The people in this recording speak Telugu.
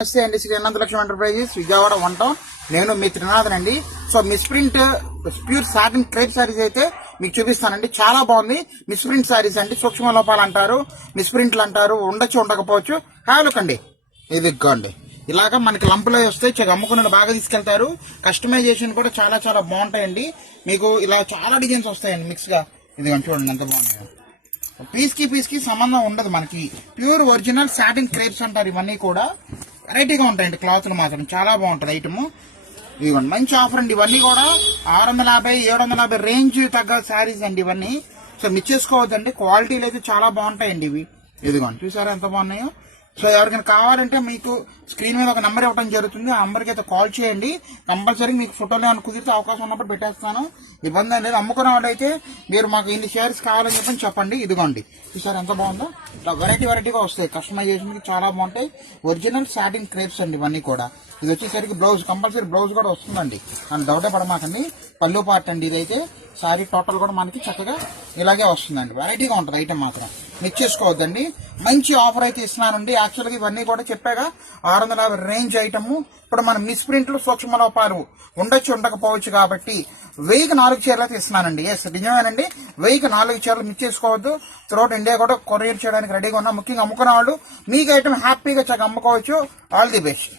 నమస్తే అండి, శ్రీ అనంతలక్ష్మి ఎంటర్ప్రైజెస్ విజయవాడ 1 టౌన్. నేను మీ త్రినాథన్ అండి. So miss print pure satin crepe saris అయితే మీకు చూపిస్తానండి. చాలా బాగుంది. మిస్ ప్రింట్ సారీస్ అండి, సూక్ష్మ లోపాలు అంటారు, మిస్ ప్రింట్లు అంటారు, ఉండొచ్చు ఉండకపోవచ్చు. హాలుకండి ఇదిగోండి, ఇలాగా మనకి లంపులో వస్తాయి. అమ్ముకున్న బాగా తీసుకెళ్తారు. కస్టమైజేషన్ కూడా చాలా చాలా బాగుంటాయండి. మీకు ఇలా చాలా డిజైన్స్ వస్తాయండి మిక్స్ గా. ఇదిగోండి చూడండి ఎంత బాగున్నాయో. పీస్ కి సంబంధం ఉండదు. మనకి ప్యూర్ ఒరిజినల్ సాటిన్ క్రేప్స్ అంటారు. ఇవన్నీ కూడా వెరైటీగా ఉంటాయండి. క్లాత్లు మాత్రం చాలా బాగుంటుంది ఐటమ్. ఇదిగోండి మంచి ఆఫర్ అండి. ఇవన్నీ కూడా 650 750 రేంజ్ తగ్గ శారీస్ అండి ఇవన్నీ. సో మిస్ చేసుకోవద్దండి. క్వాలిటీలు అయితే చాలా బాగుంటాయండి ఇవి. ఇదిగోండి చూసారా ఎంత బాగున్నాయో. సో ఎవరికైనా కావాలంటే మీకు స్క్రీన్ మీద ఒక నెంబర్ ఇవ్వడం జరుగుతుంది. ఆ నెంబర్కి అయితే కాల్ చేయండి. కంపల్సరీ మీకు ఫోటోలు ఏమైనా కుదిరితే అవకాశం ఉన్నప్పుడు పెట్టేస్తాను. ఇబ్బంది లేదు. అమ్ముకున్న వాళ్ళు అయితే మీరు మాకు ఇన్ని షేర్స్ కావాలని చెప్పండి. ఇదిగోండి చూసారు ఎంత బాగుందో. ఇట్లా వెరైటీగా వస్తాయి. కస్టమైజేషన్ చాలా బాగుంటాయి. ఒరిజినల్ సాటిన్ క్రేప్స్ అండి ఇవన్నీ కూడా. ఇది వచ్చేసరికి బ్లౌజ్, కంపల్సరీ బ్లౌజ్ కూడా వస్తుందండి. అని డౌటే పడమాకండి. పళ్ళు పార్ట్ అండి ఇదైతే. సారీ టోటల్ కూడా మనకి చక్కగా ఇలాగే వస్తుందండి. వెరైటీగా ఉంటుంది ఐటమ్ మాత్రం. మిస్ చేసుకోవద్దండి. మంచి ఆఫర్ అయితే ఇస్తున్నానండి. యాక్చువల్గా ఇవన్నీ కూడా చెప్పాగా 650 రేంజ్ ఐటమ్. ఇప్పుడు మన మిస్ ప్రింట్లు సూక్ష్మ లోపాలు ఉండొచ్చు ఉండకపోవచ్చు కాబట్టి 1000కి 4 చీరలు అయితే ఇస్తున్నానండి. ఎస్ నిజమేనండి. 1000కి 4 చీరలు మిస్ చేసుకోవద్దు. త్రూఅవుట్ ఇండియా కూడా కొరియర్ చేయడానికి రెడీగా ఉన్నాం. ముఖ్యంగా అమ్ముకున్న వాళ్ళు మీకు ఐటమ్ హ్యాపీగా చక్కగా అమ్ముకోవచ్చు. All the best.